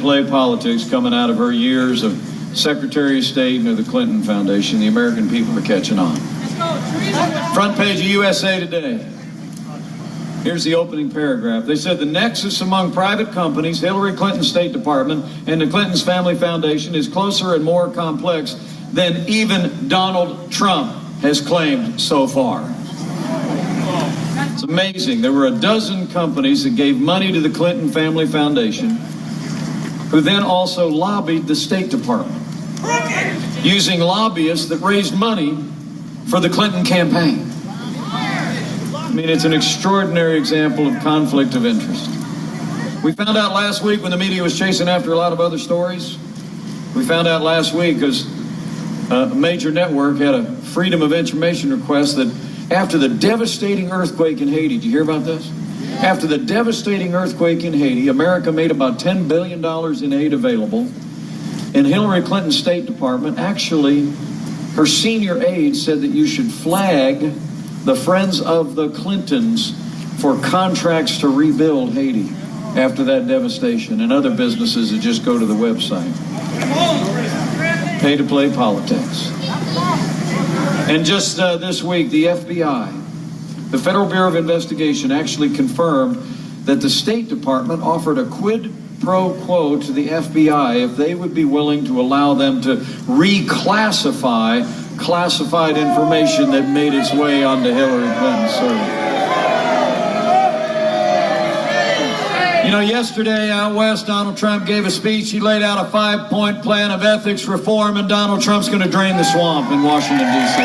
pay-to-play politics coming out of her years of Secretary of State and the Clinton Foundation. The American people are catching on. Front page of USA Today. Here's the opening paragraph. They said the nexus among private companies, Hillary Clinton's State Department, and the Clinton's Family Foundation is closer and more complex than even Donald Trump has claimed so far. It's amazing. There were a dozen companies that gave money to the Clinton Family Foundation, who then also lobbied the State Department, using lobbyists that raised money for the Clinton campaign. I mean, it's an extraordinary example of conflict of interest. We found out last week when the media was chasing after a lot of other stories. We found out last week because a major network had a Freedom of Information request that after the devastating earthquake in Haiti, did you hear about this? After the devastating earthquake in Haiti, America made about $10 billion in aid available. And Hillary Clinton's State Department, actually, her senior aide said that you should flag the Friends of the Clintons for contracts to rebuild Haiti after that devastation, and other businesses that just go to the website. Pay-to-play politics. And just this week, the FBI, the Federal Bureau of Investigation, actually confirmed that the State Department offered a quid pro quo to the FBI if they would be willing to allow them to reclassify classified information that made its way onto Hillary Clinton's server. You know, yesterday out west, Donald Trump gave a speech. He laid out a 5-point plan of ethics reform, and Donald Trump's going to drain the swamp in Washington, D.C.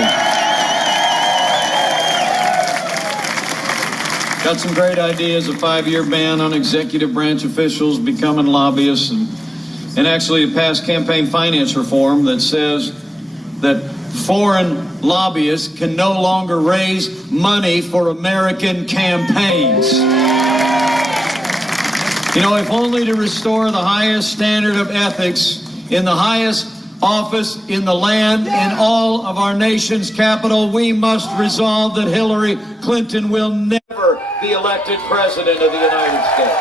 Got some great ideas, a 5-year ban on executive branch officials becoming lobbyists, and actually passed campaign finance reform that says that foreign lobbyists can no longer raise money for American campaigns. You know, if only to restore the highest standard of ethics in the highest office in the land, in all of our nation's capital, we must resolve that Hillary Clinton will never be elected president of the United States.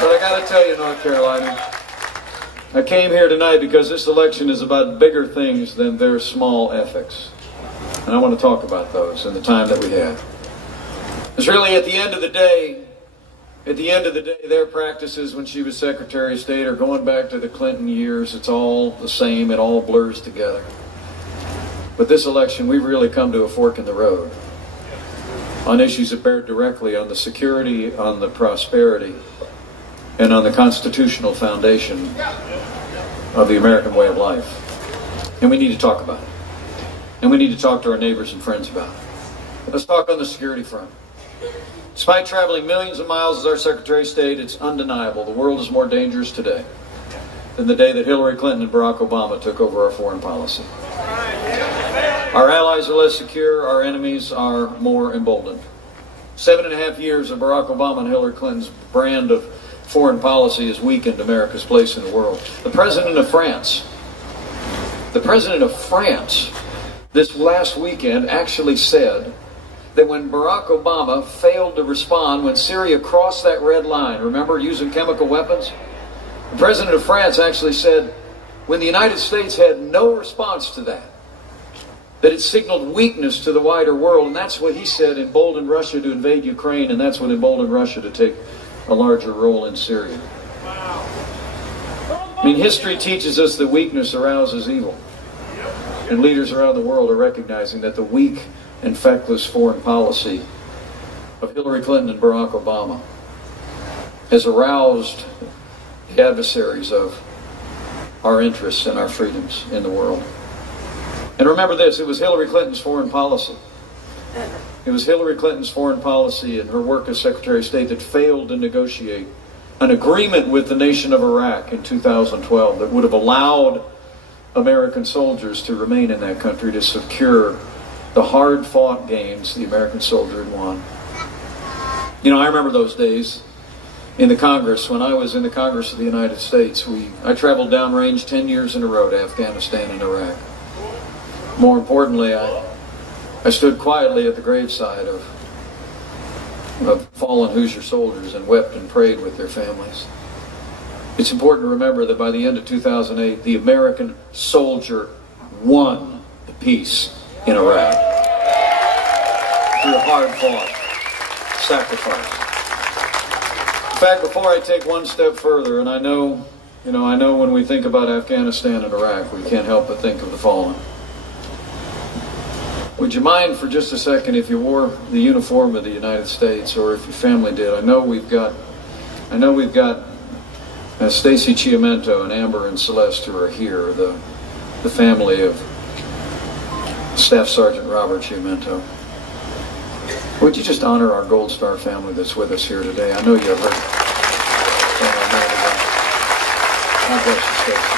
But I got to tell you, North Carolina, I came here tonight because this election is about bigger things than their small ethics. And I want to talk about those in the time that we have. It's really at the end of the day, their practices when she was Secretary of State are going back to the Clinton years. It's all the same. It all blurs together. But this election, we've really come to a fork in the road on issues that bear directly on the security, on the prosperity, and on the constitutional foundation of the American way of life. And we need to talk about it. And we need to talk to our neighbors and friends about it. Let's talk on the security front. Despite traveling millions of miles as our Secretary of State, it's undeniable the world is more dangerous today than the day that Hillary Clinton and Barack Obama took over our foreign policy. Our allies are less secure, our enemies are more emboldened. 7.5 years of Barack Obama and Hillary Clinton's brand of foreign policy has weakened America's place in the world. The president of France this last weekend actually said that when Barack Obama failed to respond when Syria crossed that red line, remember, using chemical weapons? The president of France actually said when the United States had no response to that it signaled weakness to the wider world, and that's what he said emboldened Russia to invade Ukraine, and that's what emboldened Russia to take a larger role in Syria. I mean, history teaches us that weakness arouses evil. And leaders around the world are recognizing that the weak and feckless foreign policy of Hillary Clinton and Barack Obama has aroused the adversaries of our interests and our freedoms in the world. And remember this, it was Hillary Clinton's foreign policy. It was Hillary Clinton's foreign policy and her work as Secretary of State that failed to negotiate an agreement with the nation of Iraq in 2012 that would have allowed American soldiers to remain in that country to secure the hard-fought gains the American soldier had won. You know, I remember those days in the Congress. When I was in the Congress of the United States, I traveled downrange 10 years in a row to Afghanistan and Iraq. More importantly, I stood quietly at the graveside of fallen Hoosier soldiers and wept and prayed with their families. It's important to remember that by the end of 2008, the American soldier won the peace in Iraq through a hard-fought sacrifice. In fact, before I take one step further, and I know when we think about Afghanistan and Iraq, we can't help but think of the fallen. Would you mind for just a second if you wore the uniform of the United States, or if your family did? I know we've got Stacy Chiamento and Amber and Celeste who are here, the family of Staff Sergeant Robert Chiamento. Would you just honor our Gold Star family that's with us here today? I know you have heard. God bless you, Stacy.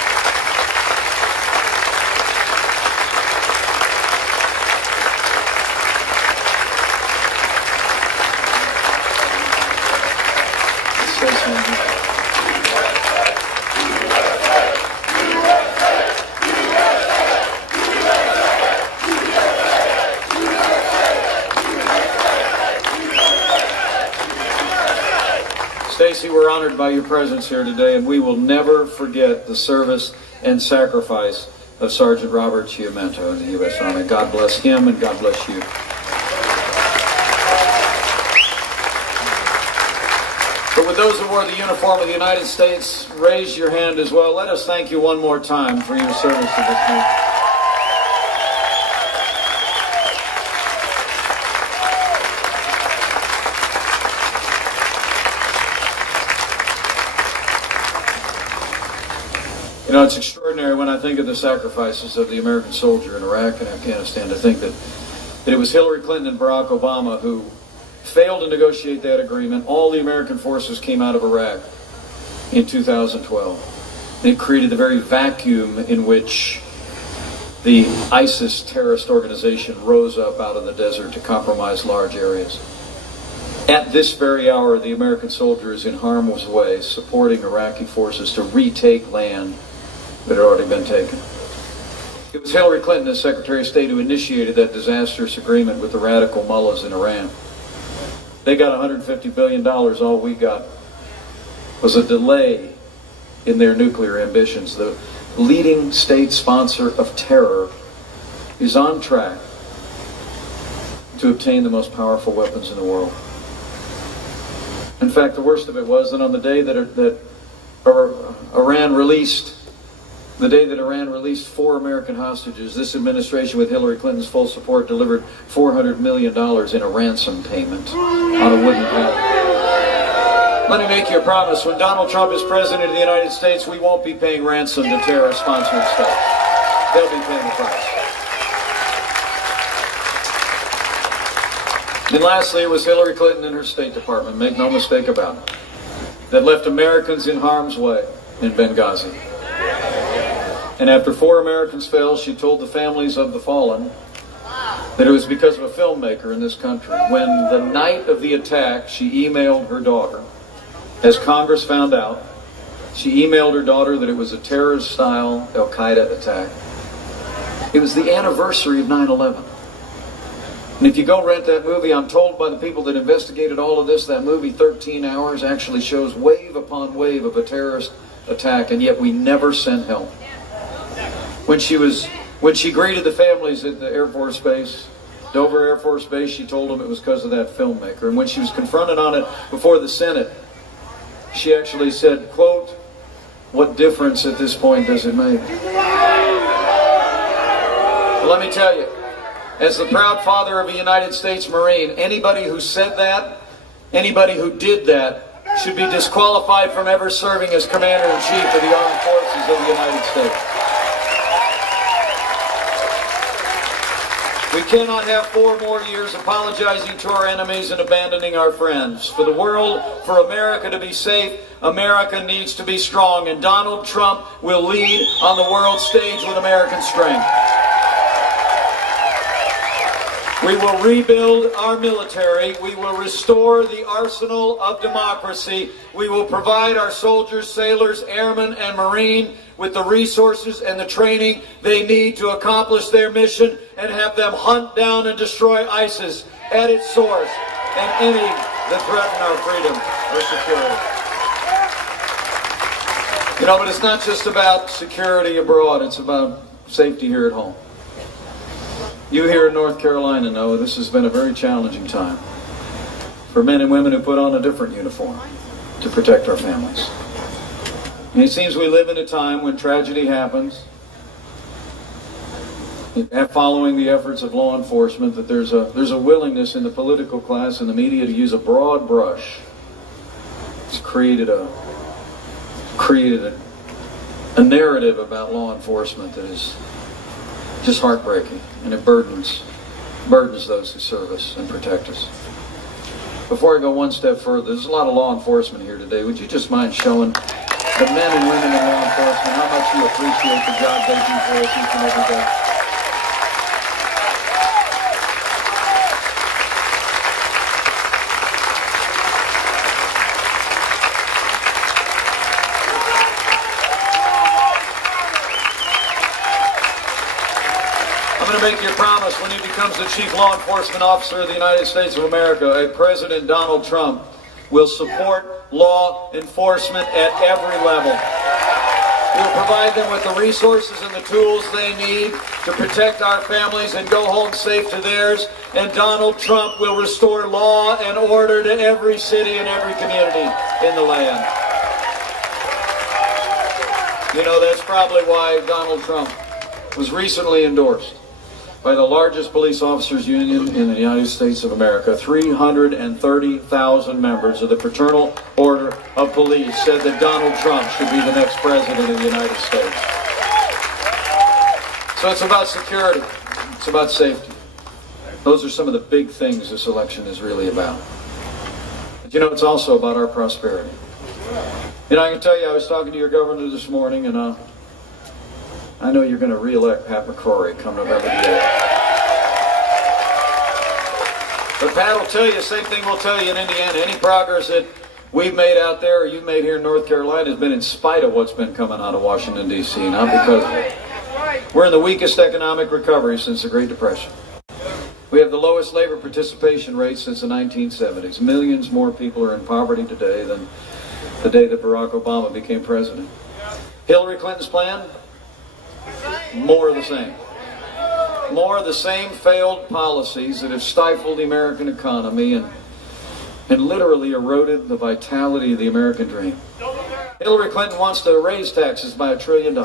Stacy, we're honored by your presence here today, and we will never forget the service and sacrifice of Sergeant Robert Chiamento in the U.S. Army. God bless him, and God bless you. But with those who wore the uniform of the United States, raise your hand as well. Let us thank you one more time for your service to this nation. You know, it's extraordinary when I think of the sacrifices of the American soldier in Iraq and Afghanistan to think that it was Hillary Clinton and Barack Obama who failed to negotiate that agreement. All the American forces came out of Iraq in 2012. And it created the very vacuum in which the ISIS terrorist organization rose up out of the desert to compromise large areas. At this very hour, the American soldier is in harm's way, supporting Iraqi forces to retake land that had already been taken. It was Hillary Clinton as Secretary of State who initiated that disastrous agreement with the radical mullahs in Iran. They got $150 billion. All we got was a delay in their nuclear ambitions. The leading state sponsor of terror is on track to obtain the most powerful weapons in the world. In fact, the worst of it was that on the day that Iran released 4 American hostages, this administration, with Hillary Clinton's full support, delivered $400 million in a ransom payment on a wooden pallet. Let me make you a promise. When Donald Trump is president of the United States, we won't be paying ransom to terrorist-sponsored states. They'll be paying the price. And lastly, it was Hillary Clinton and her State Department, make no mistake about it, that left Americans in harm's way in Benghazi. And after 4 Americans fell, she told the families of the fallen that it was because of a filmmaker in this country. When the night of the attack, she emailed her daughter. As Congress found out, she emailed her daughter that it was a terrorist-style Al-Qaeda attack. It was the anniversary of 9/11. And if you go rent that movie, I'm told by the people that investigated all of this, that movie, 13 hours, actually shows wave upon wave of a terrorist attack, and yet we never sent help. When she greeted the families at the Air Force Base, Dover Air Force Base, she told them it was because of that filmmaker. And when she was confronted on it before the Senate, she actually said, quote, "What difference at this point does it make?" Well, let me tell you, as the proud father of a United States Marine, anybody who said that, anybody who did that, should be disqualified from ever serving as Commander-in-Chief of the Armed Forces of the United States. We cannot have 4 more years apologizing to our enemies and abandoning our friends. For the world, for America to be safe, America needs to be strong, and Donald Trump will lead on the world stage with American strength. We will rebuild our military. We will restore the arsenal of democracy. We will provide our soldiers, sailors, airmen, and Marine with the resources and the training they need to accomplish their mission and have them hunt down and destroy ISIS at its source and any that threaten our freedom or security. You know, but it's not just about security abroad, it's about safety here at home. You here in North Carolina know this has been a very challenging time for men and women who put on a different uniform to protect our families. And it seems we live in a time when tragedy happens, following the efforts of law enforcement, that there's a willingness in the political class and the media to use a broad brush. It's created a narrative about law enforcement that is just heartbreaking, and it burdens those who serve us and protect us. Before I go one step further, there's a lot of law enforcement here today. Would you just mind showing the men and women in law enforcement how much you appreciate the job they do for us each and every day? Make your promise when he becomes the Chief Law Enforcement Officer of the United States of America, President Donald Trump will support law enforcement at every level. He will provide them with the resources and the tools they need to protect our families and go home safe to theirs. And Donald Trump will restore law and order to every city and every community in the land. You know, that's probably why Donald Trump was recently endorsed by the largest police officers union in the United States of America. 330,000 members of the Fraternal Order of Police said that Donald Trump should be the next president of the United States. So it's about security. It's about safety. Those are some of the big things this election is really about. But you know, it's also about our prosperity. You know, I can tell you, I was talking to your governor this morning, and I know you're going to re-elect Pat McCrory come November the 8th. But Pat will tell you the same thing we'll tell you in Indiana. Any progress that we've made out there or you've made here in North Carolina has been in spite of what's been coming out of Washington, D.C., not because of it. We're in the weakest economic recovery since the Great Depression. We have the lowest labor participation rate since the 1970s. Millions more people are in poverty today than the day that Barack Obama became president. Hillary Clinton's plan? More of the same. More of the same failed policies that have stifled the American economy and literally eroded the vitality of the American dream. Hillary Clinton wants to raise taxes by $1 trillion.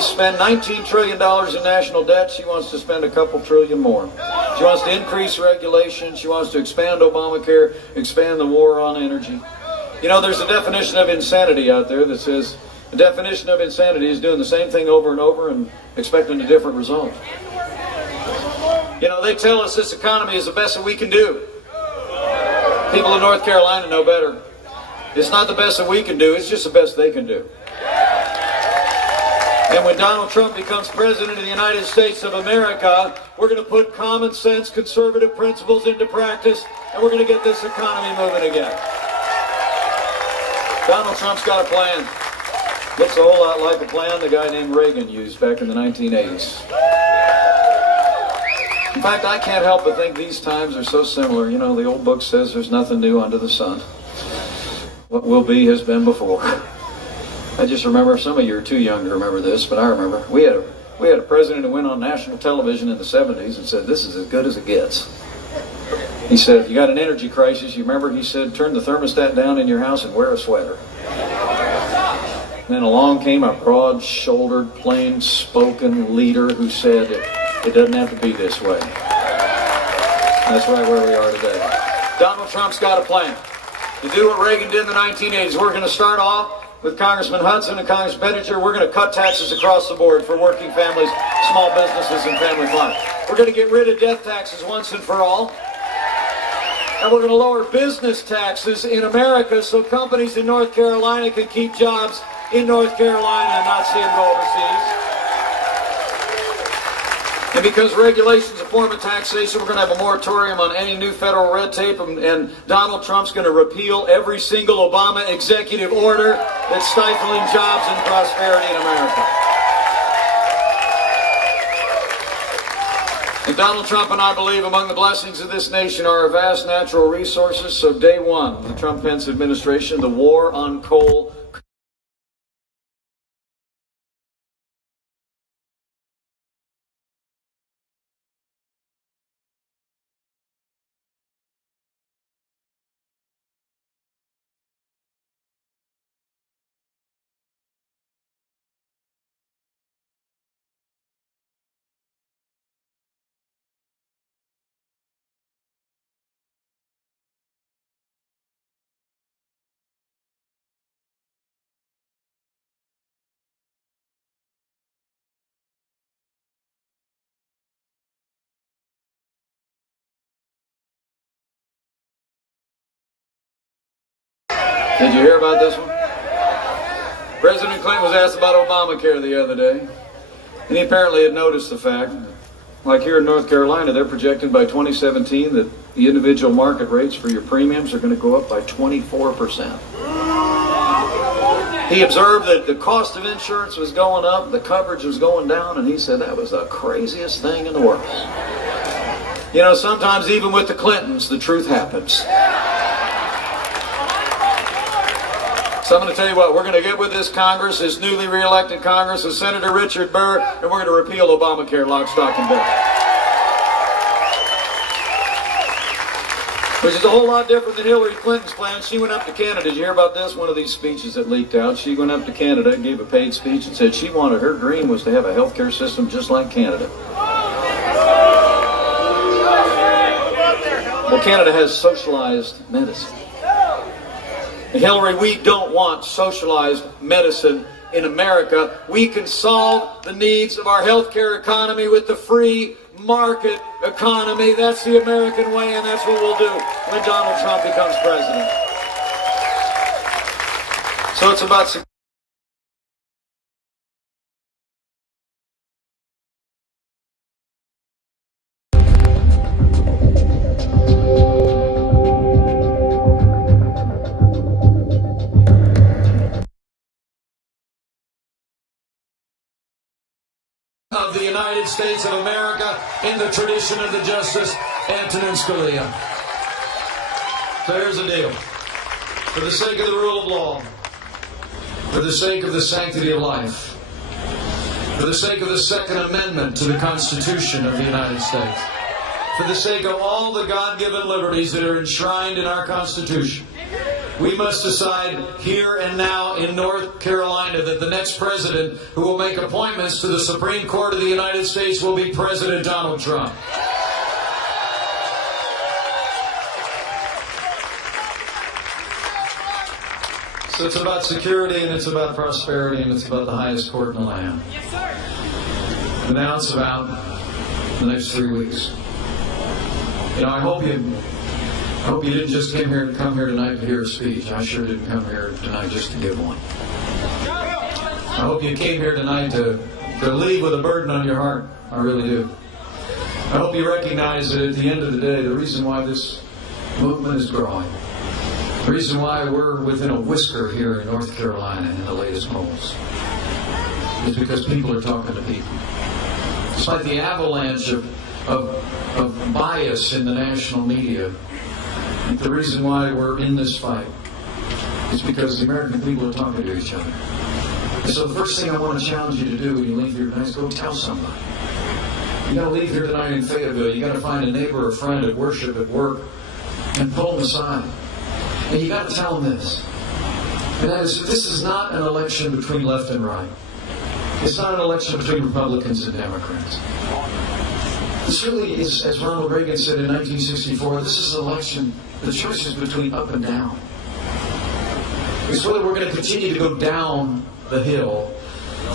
Spend $19 trillion in national debt. She wants to spend a couple trillion more. She wants to increase regulation. She wants to expand Obamacare, expand the war on energy. You know, there's a definition of insanity out there that says, the definition of insanity is doing the same thing over and over and expecting a different result. You know, they tell us this economy is the best that we can do. People in North Carolina know better. It's not the best that we can do, it's just the best they can do. And when Donald Trump becomes president of the United States of America, we're going to put common sense, conservative principles into practice, and we're going to get this economy moving again. Donald Trump's got a plan. Looks a whole lot like a plan the guy named Reagan used back in the 1980s. In fact, I can't help but think these times are so similar. You know, the old book says there's nothing new under the sun. What will be has been before. I just remember, some of you are too young to remember this, but I remember we had a president who went on national television in the 70s and said, "This is as good as it gets." He said, "If you got an energy crisis," you remember, he said, "turn the thermostat down in your house and wear a sweater." Then along came a broad-shouldered, plain-spoken leader who said, it doesn't have to be this way. That's right where we are today. Donald Trump's got a plan to do what Reagan did in the 1980s. We're going to start off with Congressman Hudson and Congressman Pettinger. We're going to cut taxes across the board for working families, small businesses, and family farms. We're going to get rid of death taxes once and for all. And we're going to lower business taxes in America so companies in North Carolina can keep jobs in North Carolina and not see them go overseas. And because regulation is a form of taxation, we're going to have a moratorium on any new federal red tape, and Donald Trump's going to repeal every single Obama executive order that's stifling jobs and prosperity in America. And Donald Trump and I believe among the blessings of this nation are our vast natural resources. So day one of the Trump-Pence administration, the war on coal. Did you hear about this one? President Clinton was asked about Obamacare the other day, and he apparently had noticed the fact, like here in North Carolina, they're projecting by 2017 that the individual market rates for your premiums are going to go up by 24%. He observed that the cost of insurance was going up, the coverage was going down, and he said that was the craziest thing in the world. You know, sometimes even with the Clintons, the truth happens. So I'm going to tell you what, we're going to get with this Congress, this newly re-elected Congress, with Senator Richard Burr, and we're going to repeal Obamacare lock, stock, and barrel. Which is a whole lot different than Hillary Clinton's plan. She went up to Canada. Did you hear about this? One of these speeches that leaked out. She went up to Canada and gave a paid speech and said she wanted, her dream was to have a healthcare system just like Canada. Well, Canada has socialized medicine. Hillary, we don't want socialized medicine in America. We can solve the needs of our healthcare economy with the free market economy. That's the American way, and that's what we'll do when Donald Trump becomes president. So it's about of the United States of America in the tradition of the Justice Antonin Scalia. So here's the deal. For the sake of the rule of law, for the sake of the sanctity of life, for the sake of the Second Amendment to the Constitution of the United States, for the sake of all the God-given liberties that are enshrined in our Constitution, we must decide here and now in North Carolina that the next president who will make appointments to the Supreme Court of the United States will be President Donald Trump. So it's about security, and it's about prosperity, and it's about the highest court in the land. Yes, sir. And now it's about the next 3 weeks. You know, I hope you didn't just come here tonight to hear a speech. I sure didn't come here tonight just to give one. I hope you came here tonight to leave with a burden on your heart. I really do. I hope you recognize that at the end of the day, the reason why this movement is growing, the reason why we're within a whisker here in North Carolina in the latest polls, is because people are talking to people. Despite the avalanche of bias in the national media, the reason why we're in this fight is because the American people are talking to each other. And so the first thing I want to challenge you to do when you leave here tonight is go tell somebody. You got to leave here tonight in Fayetteville. You got to find a neighbor or friend at worship, at work, and pull them aside. And you got to tell them this. And that is, this is not an election between left and right. It's not an election between Republicans and Democrats. This really is, as Ronald Reagan said in 1964, this is an election, the choice is between up and down. It's whether we're going to continue to go down the hill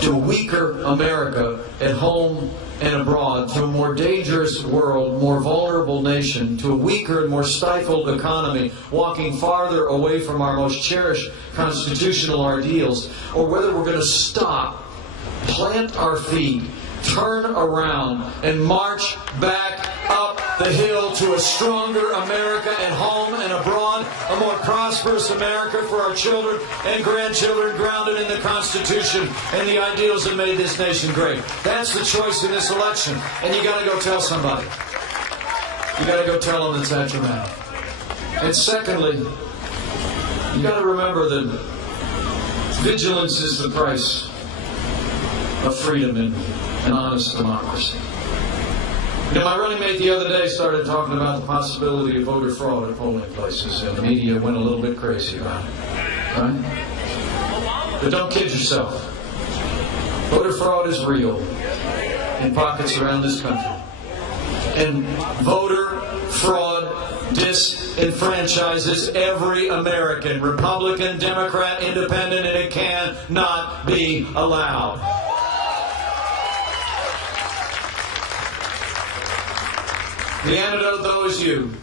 to a weaker America at home and abroad, to a more dangerous world, more vulnerable nation, to a weaker and more stifled economy, walking farther away from our most cherished constitutional ideals, or whether we're going to stop, plant our feet, turn around, and march back up the hill to a stronger America at home and abroad, a more prosperous America for our children and grandchildren, grounded in the Constitution and the ideals that made this nation great. That's the choice in this election, and you got to go tell somebody. You got to go tell them it's at your mouth. And secondly, you got to remember that vigilance is the price of freedom in an honest democracy. You know, my running mate the other day started talking about the possibility of voter fraud at polling places, and the media went a little bit crazy about it. Right? But don't kid yourself. Voter fraud is real in pockets around this country. And voter fraud disenfranchises every American, Republican, Democrat, Independent, and it cannot be allowed. The antidote, though, is you.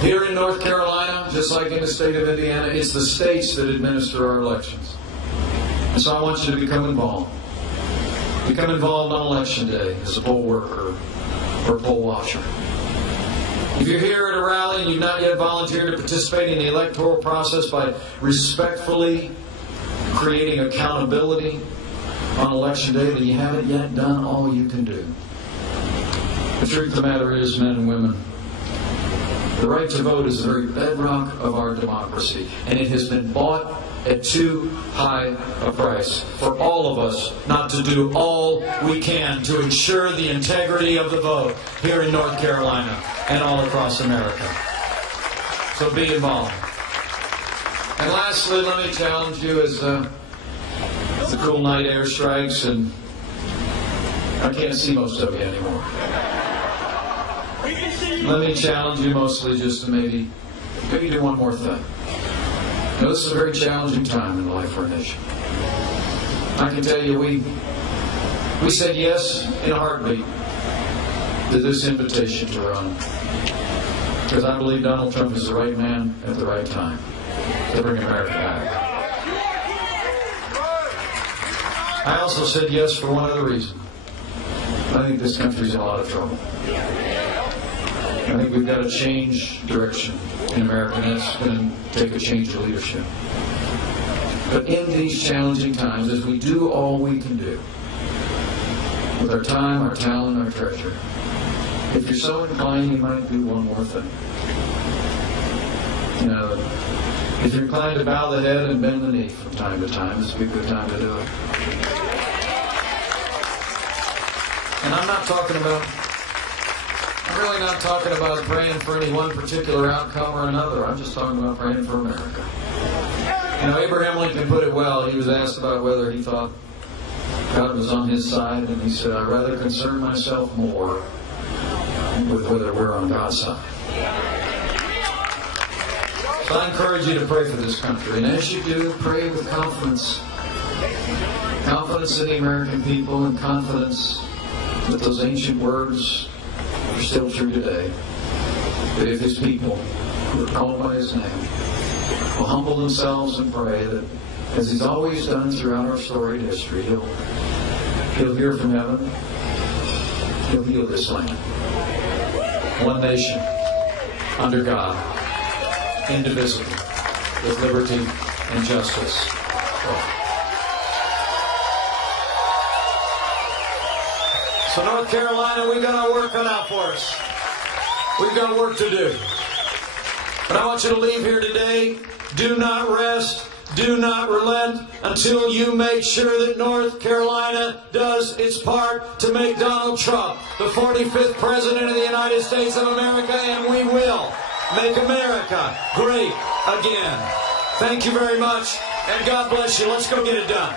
Here in North Carolina, just like in the state of Indiana, it's the states that administer our elections. And so I want you to become involved. Become involved on Election Day as a poll worker or a poll watcher. If you're here at a rally and you've not yet volunteered to participate in the electoral process by respectfully creating accountability on Election Day, then you haven't yet done all you can do. The truth of the matter is, men and women, the right to vote is the very bedrock of our democracy, and it has been bought at too high a price for all of us not to do all we can to ensure the integrity of the vote here in North Carolina and all across America. So be involved. And lastly, let me challenge you as the cool night air strikes, and I can't see most of you anymore. Let me challenge you mostly just to maybe do one more thing. Now, this is a very challenging time in life for a nation. I can tell you, we said yes in a heartbeat to this invitation to run, because I believe Donald Trump is the right man at the right time to bring America back. I also said yes for one other reason. I think this country's in a lot of trouble. I think we've got to change direction in America, and that's going to take a change of leadership. But in these challenging times, as we do all we can do, with our time, our talent, our treasure, if you're so inclined, you might do one more thing. You know, if you're inclined to bow the head and bend the knee from time to time, this would be a good time to do it. And I'm really not talking about praying for any one particular outcome or another. I'm just talking about praying for America. You know, Abraham Lincoln put it well. He was asked about whether he thought God was on his side, and he said, I'd rather concern myself more with whether we're on God's side. So I encourage you to pray for this country. And as you do, pray with confidence. Confidence in the American people, and confidence that those ancient words are still true today. That if his people who are called by his name will humble themselves and pray, that as he's always done throughout our storied history, he'll hear from heaven. He'll heal this land. One nation, under God, indivisible, with liberty and justice for all. So North Carolina, we've got our work cut out for us. We've got work to do. But I want you to leave here today. Do not rest. Do not relent until you make sure that North Carolina does its part to make Donald Trump the 45th President of the United States of America, and we will make America great again. Thank you very much, and God bless you. Let's go get it done.